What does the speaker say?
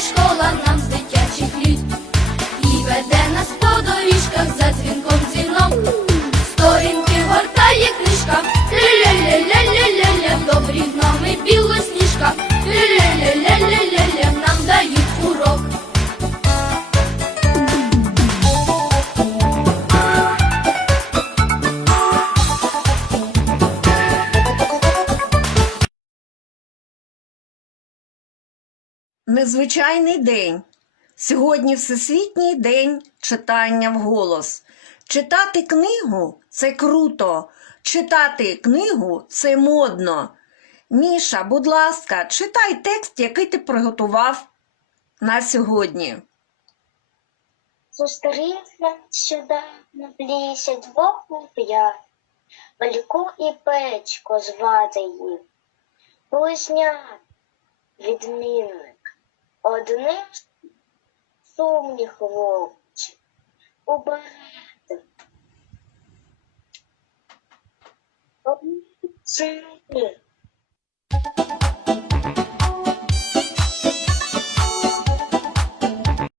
aşık olanlar. Незвичайний день. Сьогодні Всесвітній день читання вголос. Читати книгу це круто. Читати книгу це модно. Міша, будь ласка, читай текст, який ти приготував на сьогодні. Зустрівся щодавно в лісі двох хлоп'ят, Вальку і печко звати їх. Близнят, відмінник, одним сумні хлопці, уберете. Одні